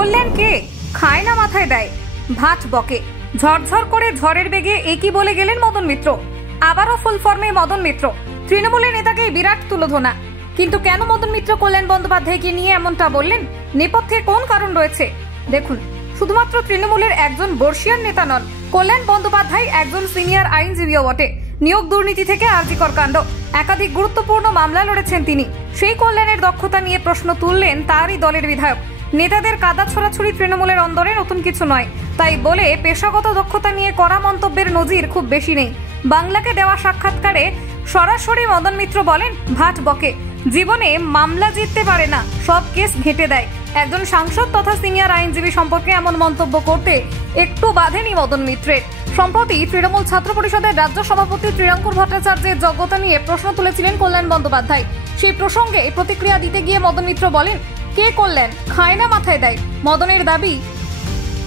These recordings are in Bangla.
কল্যাণ কে? খায় না মাথায় দেয়, ভাট বকে। ঝরঝর করে ঝড়ের বেগে একই বলে গেলেন মদন মিত্র। আবারও ফুল ফর্মে মদন মিত্র। তৃণমূলের নেতাকে বিরাট তুলোধনা। কিন্তু কেন মদন মিত্র কল্যাণ বন্দ্যোপাধ্যায়কে নিয়ে এমনটা বললেন? নেপথ্যে কোন কারণ রয়েছে দেখুন। শুধুমাত্র তৃণমূলের একজন বর্ষিয়ান নেতা নন, কল্যাণ বন্দ্যোপাধ্যায় একজন সিনিয়র আইনজীবীও বটে। নিয়োগ দুর্নীতি থেকে আরজিকর কাণ্ড, একাধিক গুরুত্বপূর্ণ মামলা লড়েছেন তিনি। সেই কল্যাণের দক্ষতা নিয়ে প্রশ্ন তুললেন তারই দলের বিধায়ক। নেতাদের কাদা ছড়াছড়ি তৃণমূলের অন্দরে নতুন কিছু নয়, তাই বলে পেশাগত দক্ষতা নিয়ে করা মন্তব্যের নজির খুব বেশি নেই। বাংলাকে দেওয়া সাক্ষাৎকারে সরাসরি মদন মিত্র বলেন, ভাট বকে। জীবনে মামলা জিততে পারে না, সব কেস ঘেঁটে দেয়। একজন সাংসদ তথা সিনিয়র আইনজীবী সম্পর্কে এমন মন্তব্য করতে একটু বাধেনি মদন মিত্রের। সম্প্রতি তৃণমূল ছাত্র পরিষদের রাজ্য সভাপতি ত্রিরাঙ্কুর ভট্টাচার্যের যোগ্যতা নিয়ে প্রশ্ন তুলেছিলেন কল্যাণ বন্দ্যোপাধ্যায়। সেই প্রসঙ্গে প্রতিক্রিয়া দিতে গিয়ে মদন মিত্র বলেন, কে কল্যাণ? খায় না মাথায় দেয়। মদনের দাবি,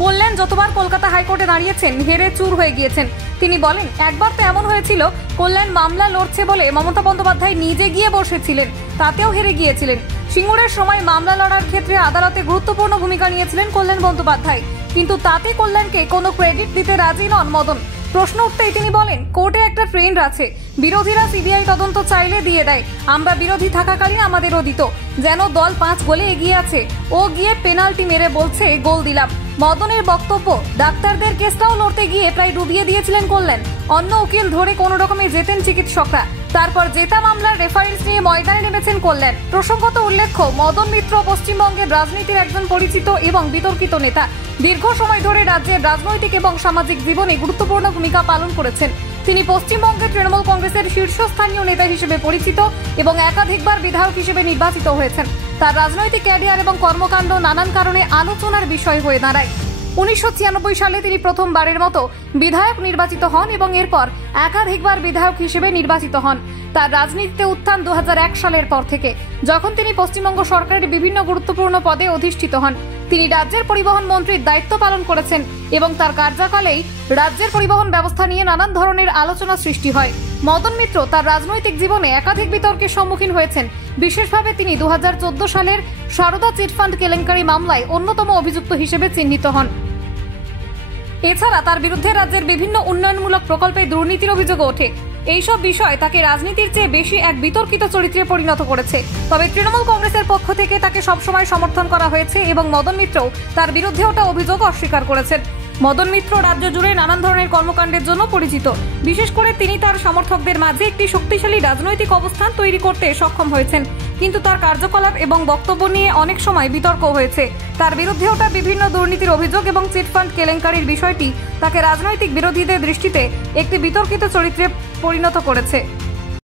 কল্যাণ যতবার কলকাতা হাইকোর্টে দাঁড়িয়েছেন হেরে চুর হয়ে গিয়েছেন। তিনি বলেন, একবার তো এমন হয়েছিল কল্যাণ মামলা লড়ছে বলে মমতা বন্দ্যোপাধ্যায় নিজে গিয়ে বসেছিলেন, তাতেও হেরে গিয়েছিলেন। সিঙ্গুরের সময় মামলা লড়ার ক্ষেত্রে আদালতে গুরুত্বপূর্ণ ভূমিকা নিয়েছিলেন কল্যাণ বন্দ্যোপাধ্যায়, কিন্তু তাতে কল্যাণকে কোনো ক্রেডিট দিতে রাজি নন মদন। প্রশ্ন উঠতেই তিনি বলেন, কোর্টে একটা ট্রেন্ড আছে, বিরোধীরা সিবিআই তদন্ত চাইলে দিয়ে দেয়। আমরা বিরোধী থাকাকালীন আমাদেরও দিত, যেন দল 5 গোলে এগিয়ে আছে, ও গিয়ে পেনাল্টি মেরে বলছে গোল দিলাম। মদনের বক্তব্য, ডাক্তারদের কেসটাও লড়তে গিয়ে প্রায় ডুবিয়ে দিয়েছিলেন কল্যাণ। অন্য উকিল ধরে কোনো রকমে জেতেন চিকিৎসকরা, তারপর জেতা মামলার রেফারেন্স নিয়ে ময়দানে নেমেছেন কল্যাণ। প্রসঙ্গত উল্লেখ্য, মদন মিত্র পশ্চিমবঙ্গের রাজনীতির একজন পরিচিত এবং বিতর্কিত নেতা। দীর্ঘ সময় ধরে রাজ্যের রাজনৈতিক এবং সামাজিক জীবনে গুরুত্বপূর্ণ ভূমিকা পালন করেছেন। তিনি পশ্চিমবঙ্গের তৃণমূল কংগ্রেসের শীর্ষস্থানীয় নেতা হিসেবে পরিচিত এবং একাধিকবার বিধায়ক হিসেবে নির্বাচিত হয়েছেন। তার রাজনৈতিক ক্যারিয়ার এবং কর্মকাণ্ড নানান কারণে আলোচনার বিষয় হয়ে দাঁড়ায়। 1996 সালে তিনি প্রথমবারের মতো বিধায়ক নির্বাচিত হন এবং এরপর একাধিকবার বিধায়ক হিসেবে নির্বাচিত হন। তার রাজনীতিতে উত্থান 2001 সালের পর থেকে, যখন তিনি পশ্চিমবঙ্গ সরকারের বিভিন্ন গুরুত্বপূর্ণ পদে অধিষ্ঠিত হন। তিনি রাজ্যের পরিবহন মন্ত্রীর দায়িত্ব পালন করেছেন এবং তার কার্যকালেই রাজ্যের পরিবহন ব্যবস্থা নিয়ে নানান ধরনের আলোচনা সৃষ্টি হয়। মদন মিত্র তার রাজনৈতিক জীবনে একাধিক বিতর্কের সম্মুখীন হয়েছেন। বিশেষভাবে তিনি 2014 সালের সারদা চিটফান্ড কেলেঙ্কারি মামলায় অন্যতম অভিযুক্ত হিসেবে চিহ্নিত হন। এছাড়া তার বিরুদ্ধে রাজ্যের বিভিন্ন উন্নয়নমূলক প্রকল্পে দুর্নীতির অভিযোগও ওঠে। এইসব বিষয় তাকে রাজনীতির চেয়ে বেশি এক বিতর্কিত চরিত্রে পরিণত করেছে। তবে তৃণমূল কংগ্রেসের পক্ষ থেকে তাকে সবসময় সমর্থন করা হয়েছে এবং মদন মিত্রও তার বিরুদ্ধে ওঠা অভিযোগ অস্বীকার করেছেন। মদন মিত্র রাজ্য জুড়ে নানান ধরনের কর্মকাণ্ডের জন্য পরিচিত। বিশেষ করে তিনি তার সমর্থকদের মাঝে একটি শক্তিশালী রাজনৈতিক অবস্থান তৈরি করতে সক্ষম হয়েছেন। কিন্তু তার কার্যকলাপ এবং বক্তব্য নিয়ে অনেক সময় বিতর্ক হয়েছে। তার বিরুদ্ধে ওঠা বিভিন্ন দুর্নীতির অভিযোগ এবং চিটফান্ড কেলেঙ্কারির বিষয়টি তাকে রাজনৈতিক বিরোধীদের দৃষ্টিতে একটি বিতর্কিত চরিত্রে পরিণত করেছে।